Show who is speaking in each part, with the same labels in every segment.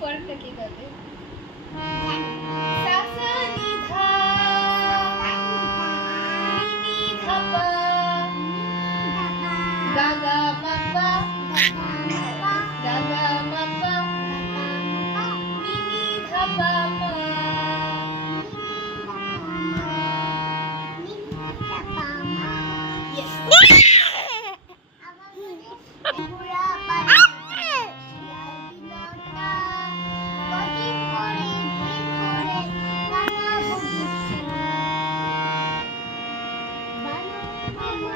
Speaker 1: पर लगी गए
Speaker 2: Gaga mama, gaga mama, mini dhapa mama. Come on.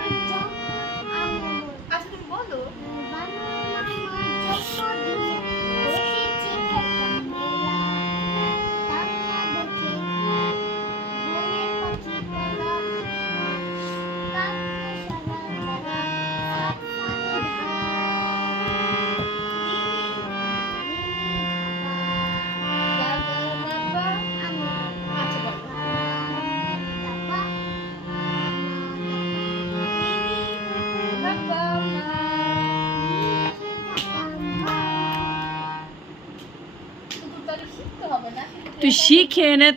Speaker 1: তুই শিখে এনে